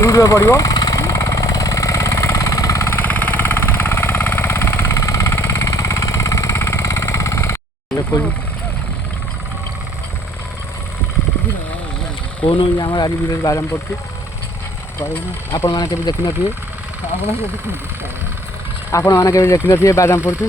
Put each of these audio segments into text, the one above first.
ୟୁଟ୍ୟୁବରେ ପଡ଼ିବ। କହୁନ ଆମର ଆଜି ଭିଡ଼ିଓ ବାଦାମ ପଡ଼ୁଛି ଆପଣମାନେ କେବେ ଦେଖିନଥିବେ ଆପଣମାନେ କେବେ ଦେଖିନଥିବେ ବାଦାମ ପଡ଼ୁଛି।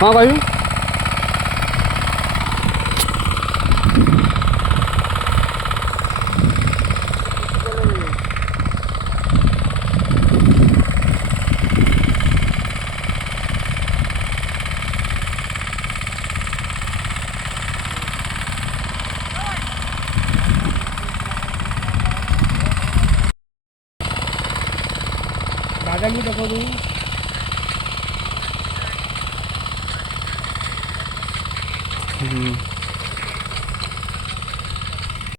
କ'ଣ କହିବି ବାଦାମ ବି ଦେଖାଉଛୁ।